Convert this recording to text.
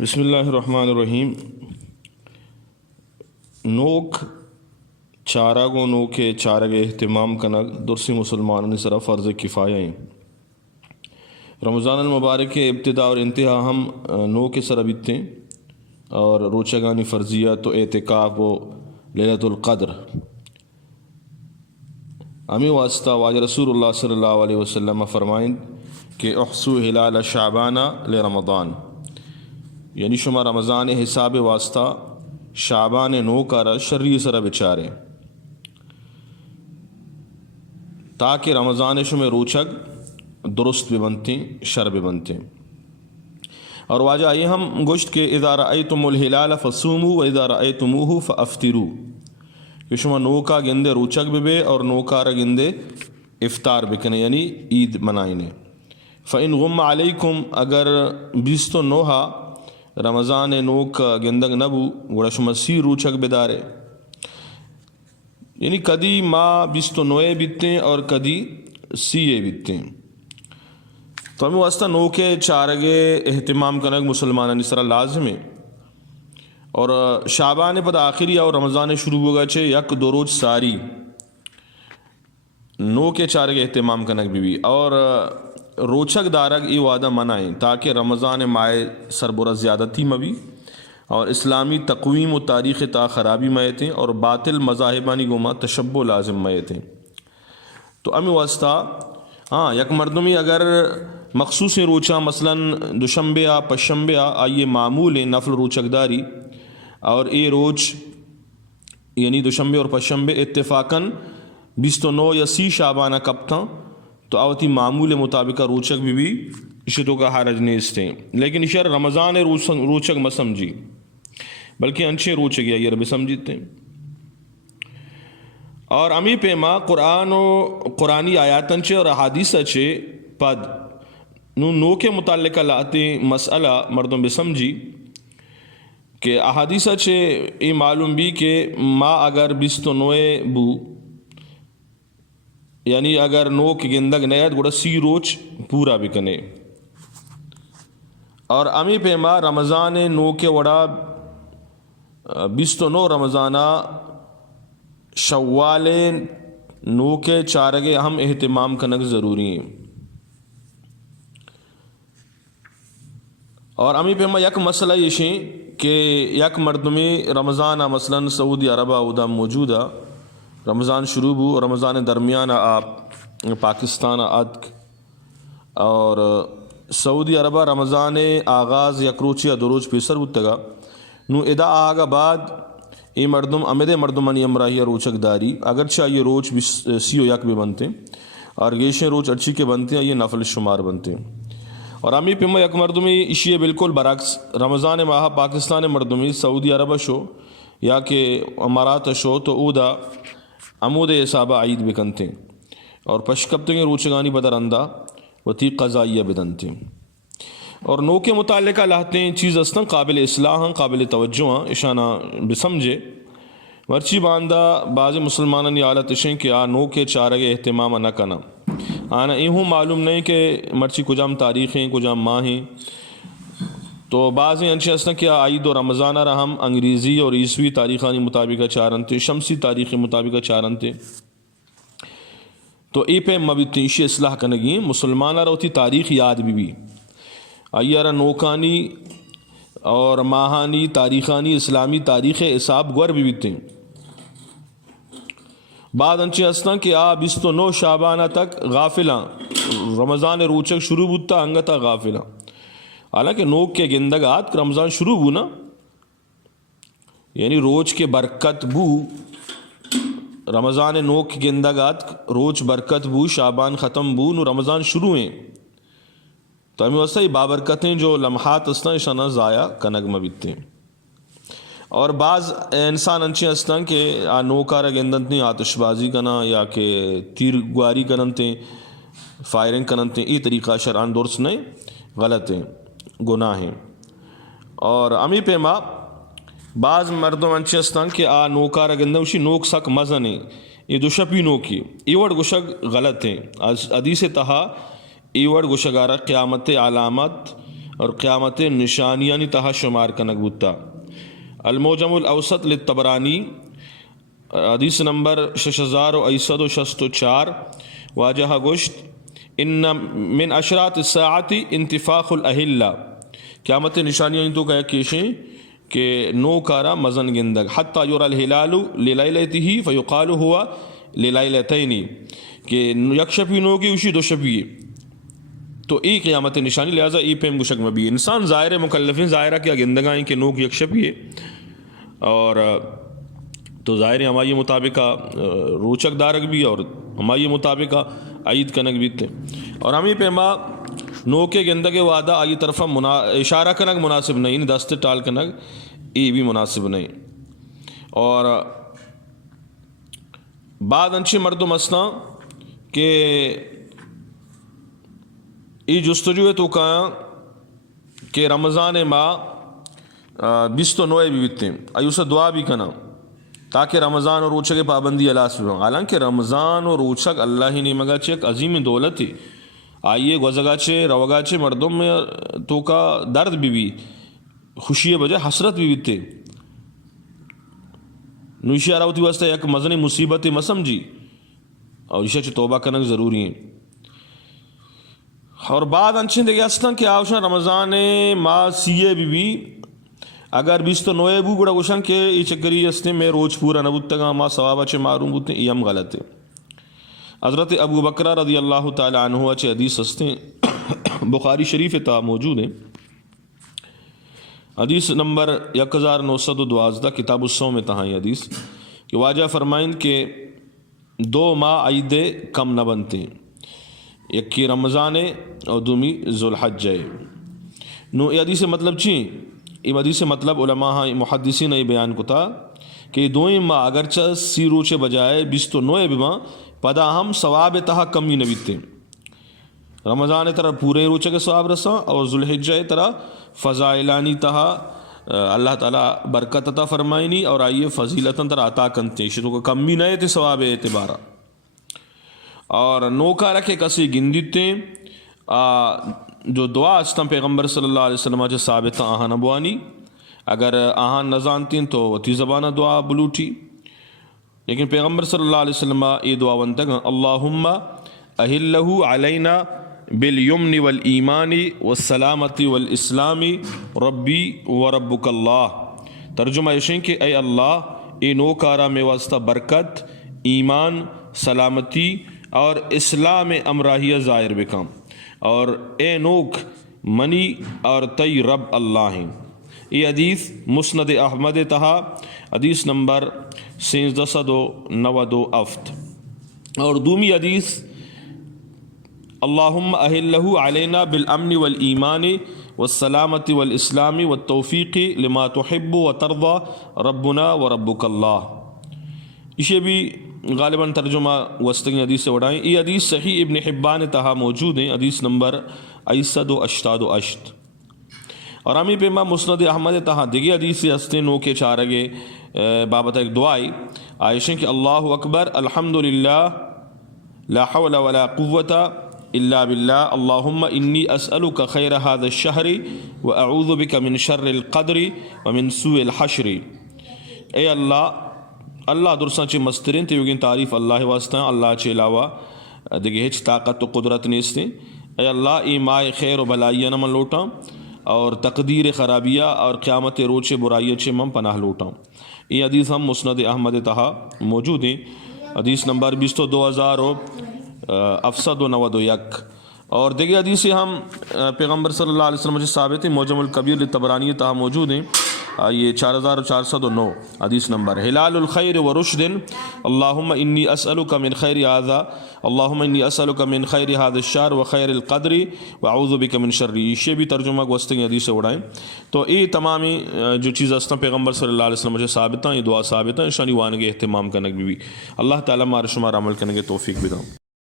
بسم اللہ الرحمن الرحیم. نوک چارہ نوک چارگ اہتمام کنگ درسی مسلمان سرا فرض کفایہ ہیں. رمضان المبارک کے ابتدا اور انتہا ہم نوک سر بیتتے ہیں اور روچگانی فرضیت و اعتکاف و لیلۃ القدر امی واسطہ واج رسول اللہ صلی اللہ علیہ وسلم فرمائیں کہ احسو ہلال شعبانہ لرمضان، یعنی شما رمضان حساب واسطہ شعبان نو کارا شرعی سرا بچارے تاکہ رمضان شما روچک درست بھی بنتے شر بھی بنتے. اور واجہ آئیے ہم گوشت کے اذا رأیتم الہلال فصوموا و اذا رأیتموہ فافطروا، کہ شما نو کا گندے روچک بھی اور نو کارا گندے افطار بکنے یعنی عید منائنے. فإن غم علیکم، اگر بیستو نوہا رمضان نوک گندگ نبو گوڑا شما سی روچک بدارے، یعنی کدی ماہ بیستو نوے بیتیں اور کدی سیے بیتیں. تو ہمیں واسطہ نو کے چارگے اہتمام کنگ مسلمان سرا لازم ہے. اور شعبان پد آخری اور رمضان شروع ہوگا چھے یک دو روز ساری نو کے چارگے اہتمام کنگ بھی اور روچک دارگ ای وعدہ منائیں تاکہ رمضان مائے سربرہ زیادتی مبی اور اسلامی تقویم و تاریخ تا خرابی میتیں اور باطل مذاہبانی گوما تشبہ لازم میتیں. تو امی واسطہ یک مردمی اگر مخصوص روچہ مثلا دوشنبے پشنبے آئیے معمول ہیں نفل روچک داری اور اے روچ یعنی دوشنبے اور پشنبے اتفاقاً 29 یا 30 شعبانہ کب تھا تو آوتی معمول مطابقہ روچک بھی اشتوں کا حرج نیست ہیں. لیکن اشار رمضان روچک مہ سمجھی بلکہ انچے روچک یا یہ رب سمجھتے ہیں. اور امی پیما قرآن و قرآنی آیاتن چے اور احادیث چے پد نو کے متعلقہ لاتے مسئلہ مردم بسمجھی کہ احادیث چے یہ معلوم بھی کہ ما اگر 29 بو یعنی اگر نو کی گندگ نیت گوڑا سی روچ پورا بکنے. اور امی پیما رمضان نو کے وڑا 29 رمضانہ شوال نو کے چارگے اہم اہتمام کنک ضروری ہیں. اور امی پیما یک مسئلہ یہ شیں کہ یک مردمی رمضان مثلا سعودی عربہ ادا موجودہ رمضان شروع ہو رمضان درمیان آپ پاکستان ادک اور سعودی عربہ رمضان آغاز یکروچی دروج پیسر بتگا نو ادا آگا بعد ای مردم امد مردمانی امراہی روچک داری اگرچہ یہ روچ بھی سیو یک بھی بنتے اور گیشیں روچ اچھی کے بنتے ہیں یہ نفل شمار بنتے. اور امی پیما یک مردمی اشیے بالکل برعکس رمضان ماہ پاکستان مردمی سعودی عربہ شو یا کہ امارات شو تو اودا عمود حسابہ عید بکنتے اور پشکبتیں روچگانی بدر اندہ وتی قضائیہ بدنتے. اور نو کے متعلقہ لاتے ہیں چیز استن قابل اصلاح ہیں قابل توجہ ہیں اشانہ بسمجھے ورچی باندہ بعض مسلمانانی حالت اشیں کہ نو کے چارگے اہتمام نہ کنا آنا ایہوں معلوم نہیں کہ مرچی کجام تاریخیں کجام ماہ ہیں. تو بعض انچے اسنا کیا عید و رمضان رحم انگریزی اور عیسوی تاریخانی مطابقہ چارنتے شمسی تاریخ مطابقہ چارنتے تو ای پہ مبتنشی اصلاح کنگی مسلمان روتی تاریخ یاد بھی ایارا نوکانی اور ماہانی تاریخانی اسلامی تاریخ حساب گور بھی بیتے بعد انچے اسنا کہ 29 شعبانہ تک غافلاں رمضان روچک شروع بودتا انگتا غافلاں حالانکہ نوک کے گندگات رمضان شروع بو نا یعنی روچ کے برکت بو رمضان نوک کے گندگات روچ برکت بو شعبان ختم بو نو رمضان شروع ہیں. تو ہمیں واسطہ یہ بابرکتیں جو لمحات اسنا اشانہ ضائع کنگ مبیتے ہیں. اور بعض انسان انچے اسنا کہ نوکارا گندنتے آتش بازی کنا یا کہ تیر گواری کننتے فائرنگ کننتے یہ طریقہ شرعان درست نہیں غلط ہیں گناہ ہیں. اور امی پیما بعض مردم انچے استان کہ نوکارا گندوشی نوک سک مزنے یہ دوشپی نوکی ایوڑ گشگ غلط ہیں. حدیث تہا ایوڑ گشگارہ قیامت علامت اور قیامت نشانیانی تہا شمار کنک بوتا. الموجم الاوسط للطبرانی حدیث نمبر 6164 واجہ گوشت ان من اشراط الساعت انتفاخ الاہلہ قیامت نشانیانی تو کہ کیشیں کہ نو کارا مزن گندگ حتی یرى الہلال للیلتہ فیقال ہوا للیلتین کہ یک شپی نو کی اسی دو شپی تو ای قیامت نشانی. لہٰذا ای پیم گشک مبی انسان ظاہر مکلفین ظاہرہ کیا گندگائیں کہ نوک یک شپی ہے اور تو ظاہر ہماری مطابق روچک دارک بھی اور ہماری مطابق عید کنک بھی تھے اور ہمیں پیما نو کے گندگ وعدہ آئی طرف اشارہ کنک مناسب نہیں دست ٹال کنک ای بھی مناسب نہیں. اور بعد انچے مردم اسنا کہ ای جستجو ہے تو کہاں کہ رمضان ماہ 29 بھی بیتے ہیں ایو سے دعا بھی کنا تاکہ رمضان اور روچہ کے پابندی اللہ سے ہوں. حالانکہ رمضان اور روچک اللہ ہی نے مگا چھے ایک عظیم دولت ہے. آئیے گوزگا چھے روگا چھے مردم میں تو کا درد بھی خوشی بجائے حسرت بھی بیتے نوشی آراوتی واسطہ یک مزنی مصیبت مسم جی اور اسے چھے توبہ کنک ضروری ہیں. اور بعد انچین دیکھے اسنا کہ آوشن رمضان ماہ سیئے بھی اگر 29 بو گڑا گوشن کہ یہ چکری اسنے میں روچ پورا نبوتگا ماں ثوابہ چھے معروم بوتے ہیں یہ ہم غلط ہے. حضرت ابو بکرہ رضی اللہ تعالی عنہ چھے حدیث استے بخاری شریف تا موجود ہیں. حدیث نمبر 1912 کتاب الصوم میں تہاں یہ حدیث کہ واجہ فرمائیں کہ 2 ماہ عید کم نہ بنتے ہیں یک کی رمضان اور دومی ذوالحجہ نو. یہ حدیث مطلب چین یہ حدیث مطلب علماء محدثین نے بیان کو تھا کہ دوئیں ماہ اگرچہ سی روچے بجائے 29 بما پدا ہم ثواب تہا کمی نہ بیتے. رمضان طرح پورے روچے کے ثواب رساں اور ذوالحجہ طرح فضائلانی تہا اللہ تعالیٰ برکت عطا فرمائنی اور آئیے فضیلتاً طرح عطا کنتے شروع کو کمی نہ تھے ثواب اعتبارہ. اور نوکا رکھے کسی گندیتے جو دعا استم پیغمبر صلی اللہ علیہ وسلم جو ثابت آہاں نبوانی اگر آہاں نہ جانتے تو وتی زبانہ دعا بلوٹی لیکن پیغمبر صلی اللہ علیہ وسلم یہ دعا ونتگا اللہم اہلہ علینا بالیمن والایمان والسلامت والاسلام ربی وربک اللہ. ترجمہ یہ کہ اے اللہ اے نوکارا میں واسطہ برکت ایمان سلامتی اور اسلام امراہیہ ظاہر بکام اور اے نوک منی اور تی رب اللہ ہیں. یہ حدیث مسند احمد تہا حدیث نمبر 1390 اور دومی حدیث اللہم اہلہ علینا بالامن والایمان والسلامت والاسلام والتوفیق لما تحب وترضى ربنا وربک اللہ. اسے بھی غالباً ترجمہ وسطی حدیث سے اڑائیں. یہ حدیث صحیح ابن حبان تہا موجود ہیں حدیث نمبر 888 اور ہمیں پیما مسند احمد تہا دیگی حدیث سے ہستے نو کے چارگے بابت ایک دعائی عائشہ کہ اللہ اکبر الحمدللہ لا حول ولا قوت الا باللہ اللہم انی اسألک خیر هذا الشہر واعوذ بک من شر القدر ومن سوء الحشر. اے اللہ درساں چے مسترین تے یوگین تعریف اللہ واسطہ اللہ چے علاوہ دیکھے ہچ طاقت و قدرت نیستے. اے اللہ ای مائے خیر و بلائیہ نمن لوٹاں اور تقدیر خرابیہ اور قیامت روچے برائیہ چے من پناہ لوٹاں. یہ حدیث ہم مسند احمد تہا موجود ہیں حدیث نمبر 22,791 اور دیکھے حدیث ہم پیغمبر صلی اللہ علیہ وسلم سے ثابت ہیں موجم الکبیر للطبرانی تہا موجود ہیں. یہ 4409 حدیث نمبر ہلال الخیر ورشد اللہم انی اسألک من خیر هذا اللہم انی اسألک من خیر هذا الشہر وخیر القدر واعوذ بک من شر. یہ بھی ترجمہ گوستنگ حدیث سے اڑائیں. تو یہ تمامی جو چیز استا پیغمبر صلی اللہ علیہ وسلم سے ثابت ہیں یہ دعا ثابت ہیں شانی وانگے اہتمام کرنے بھی اللہ تعالیٰ مار شمار عمل کرنے کے توفیق بھی دوں.